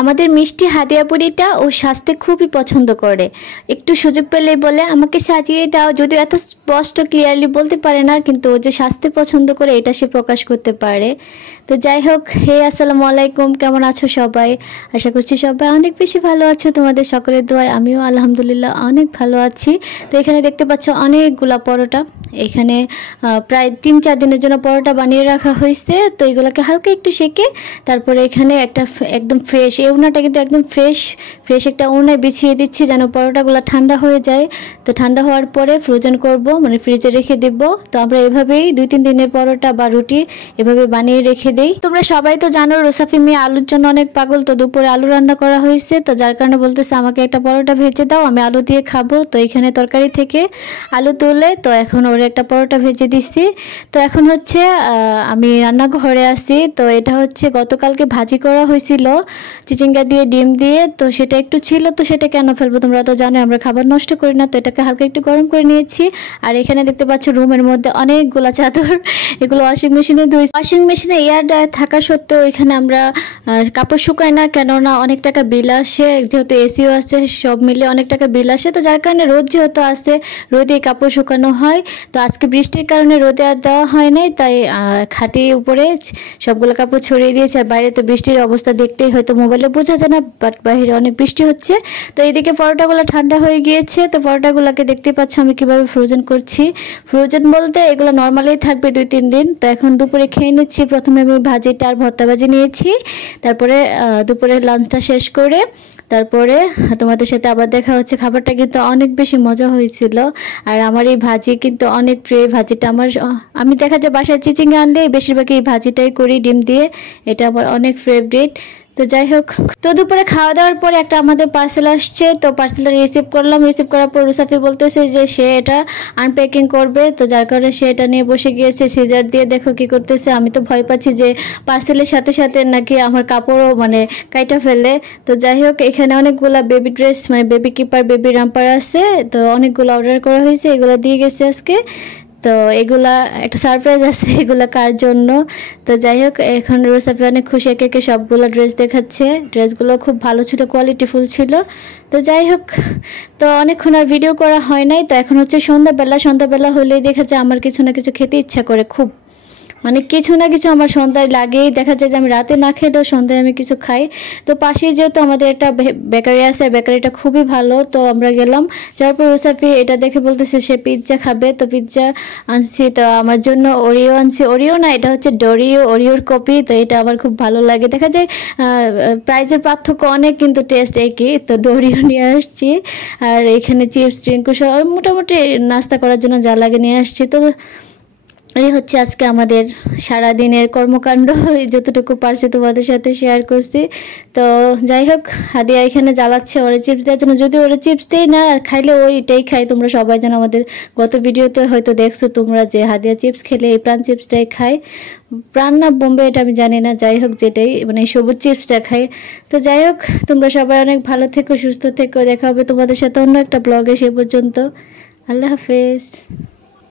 আমাদের মিষ্টি হাদিয়া বুড়িটা ও সাজতে খুবই পছন্দ করে। একটু সুযোগ পেলেই বলে আমাকে সাজিয়ে দাও, যদিও এত স্পষ্ট ক্লিয়ারলি বলতে পারে না, কিন্তু ও যে সাজতে পছন্দ করে এটা সে প্রকাশ করতে পারে। তো যাই হোক, হে আসসালামু আলাইকুম, কেমন আছো সবাই? আশা করছি সবাই অনেক বেশি ভালো আছো, তোমাদের সকলের দোয়ায় আমিও আলহামদুলিল্লাহ অনেক ভালো আছি। তো এখানে দেখতে পাচ্ছ অনেকগুলা পরোটা, এখানে প্রায় 3-4 দিনের জন্য পরোটা বানিয়ে রাখা হয়েছে। তো এগুলোকে হালকা একটু সেকে তারপরে এখানে একটা একদম ফ্রেশ, এই উনাটা কিন্তু একদম ফ্রেশ একটা উনায় বিছিয়ে দিচ্ছি যেন পরোটাগুলো ঠান্ডা হয়ে যায়। তো ঠান্ডা হওয়ার পরে ফ্রোজেন করব, মানে ফ্রিজে রেখে দেব। তো আমরা এভাবেই 2-3 দিনের পরোটা বা রুটি এভাবে বানিয়ে রেখে দেই। তোমরা সবাই তো জানো রোসাফি মিয়া আলুর জন্য অনেক পাগল। তো দুপুরে আলু রান্না করা হয়েছে, তো যার কারণে বলতেছে আমাকে একটা পরোটা ভেজে দাও, আমি আলু দিয়ে খাবো। তো এখানে তরকারি থেকে আলু তুলে তো এখন ওর একটা পরোটা ভেজে দিচ্ছি। তো এখন হচ্ছে আমি রান্নাঘরে আসি। তো এটা হচ্ছে গতকালকে ভাজি করা হয়েছিল চিচিঙ্গা দিয়ে ডিম দিয়ে, তো সেটা একটু ছিল, তো সেটা কেন ফেলবো, তোমরা তো জানো আমরা খাবার নষ্ট করি না। তো এটাকে হালকা একটু গরম করে নিয়েছি। আর এখানে দেখতে পাচ্ছ রুমের মধ্যে অনেকগুলো চাদর, এগুলো ওয়াশিং মেশিনে ধুই। ওয়াশিং মেশিনে এয়ার ড্রায়ার থাকা সত্ত্বেও এখানে আমরা কাপড় শুকাই না, কেননা অনেক টাকা বিল আসে, যেহেতু এসিও আছে, সব মিলে অনেক টাকা বিল আসে। তো যার কারণে রোদ যেহেতু আসে, রোদে কাপড় শুকানো হয়। তো আজকে বৃষ্টির কারণে রোদে আর দেওয়া হয় নাই, তাই খাটির উপরে সবগুলো কাপড় ছড়িয়ে দিয়েছে। আর বাইরে তো বৃষ্টির অবস্থা দেখতেই হয়তো মোবাইলে বোঝা যায় না, বাট বাইরে অনেক বৃষ্টি হচ্ছে। তো এইদিকে পরোটাগুলো ঠান্ডা হয়ে গিয়েছে। তো পরোটাগুলোকে দেখতে পাচ্ছ আমি কিভাবে ফ্রোজেন করছি। ফ্রোজেন বলতে এগুলো নর্মালি থাকবে 2-3 দিন। তো এখন দুপুরে খেয়ে নিচ্ছি। প্রথমে আমি ভাজিটা আর ভর্তা ভাজি নিয়েছি, তারপরে দুপুরে লাঞ্চটা শেষ করে তারপরে তোমাদের সাথে আবার দেখা হচ্ছে। খাবারটা কিন্তু অনেক বেশি মজা হয়েছিল। আর আমার এই ভাজি কিন্তু অনেক প্রিয়। ভাজিটা আমি দেখা যায় বাসায় চিচিঙ্গা আনলে বেশিরভাগ এই ভাজিটাই করি ডিম দিয়ে, এটা আমার অনেক ফেভারিট। তো যাই হোক, তো দুপুরে খাওয়া দাওয়ার পরে একটা আমাদের পার্সেল আসছে। তো পার্সেলটা রিসিভ করলাম। রিসিভ করার পর রুসাফি বলতেছে যে সে এটা আনপ্যাকিং করবে। তো যার কারণে সে এটা নিয়ে বসে গিয়েছে সিজার দিয়ে। দেখো কি করতেছে, আমি তো ভয় পাচ্ছি যে পার্সেলের সাথে সাথে নাকি আমার কাপড়ও মানে কাইটা ফেলে। তো যাই হোক, এখানে অনেকগুলা বেবি ড্রেস, মানে বেবি কিপার, বেবি রাম্পার আছে। তো অনেকগুলো অর্ডার করা হয়েছে, এগুলো দিয়ে গেছে আজকে। তো এগুলা একটা সারপ্রাইজ আছে, এগুলা কার জন্য। তো যাই হোক, এখন রোসাফি অনেক খুশি, একে সবগুলো ড্রেস দেখাচ্ছে। ড্রেসগুলো খুব ভালো ছিল, কোয়ালিটিফুল ছিল। তো যাই হোক, তো অনেকক্ষণ আর ভিডিও করা হয় নাই। তো এখন হচ্ছে সন্ধ্যাবেলা হলেই দেখা যায় আমার কিছু না কিছু খেতে ইচ্ছা করে খুব, মানে কিছু না কিছু আমার সন্ধ্যায় লাগেই। দেখা যায় যে আমি রাতে না খেলেও সন্ধ্যায় আমি কিছু খাই। তো পাশেই যেহেতু আমাদের একটা বেকারি আছে, বেকারিটা খুবই ভালো। তো আমরা গেলাম, যাওয়ার পর রুসাফি এটা দেখে বলতেছে সে পিৎজা খাবে। তো পিৎজা আনছি, তো আমার জন্য ওরিও আনছি। ওরিও না, এটা হচ্ছে ডোরিও, ওরিওর কপি। তো এটা আমার খুব ভালো লাগে। দেখা যায় প্রাইজের পার্থক্য অনেক, কিন্তু টেস্ট একই। তো ডোরিও নিয়ে আসছি। আর এখানে চিপস, টিঙ্কু সব মোটামুটি নাস্তা করার জন্য যা লাগে নিয়ে আসছি। তো এই হচ্ছে আজকে আমাদের সারাদিনের কর্মকাণ্ড, যতটুকু পারছি তোমাদের সাথে শেয়ার করছি। তো যাই হোক, হাদিয়া এখানে জ্বালাচ্ছে ওরে চিপস দেওয়ার জন্য, যদি ওরে চিপস দেই না আর খাইলে ওইটাই খাই। তোমরা সবাই জানো, আমাদের গত ভিডিওতে হয়তো দেখছো তোমরা যে হাদিয়া চিপস খেলে এই প্রাণ চিপসটাই খায়। প্রাণ না বোম্বে এটা আমি জানি না, যাই হোক যেটাই, মানে সবুজ চিপসটা খাই। তো যাই হোক, তোমরা সবাই অনেক ভালো থেকো, সুস্থ থেকো। দেখা হবে তোমাদের সাথে অন্য একটা ব্লগে। সে পর্যন্ত আল্লাহ হাফেজ।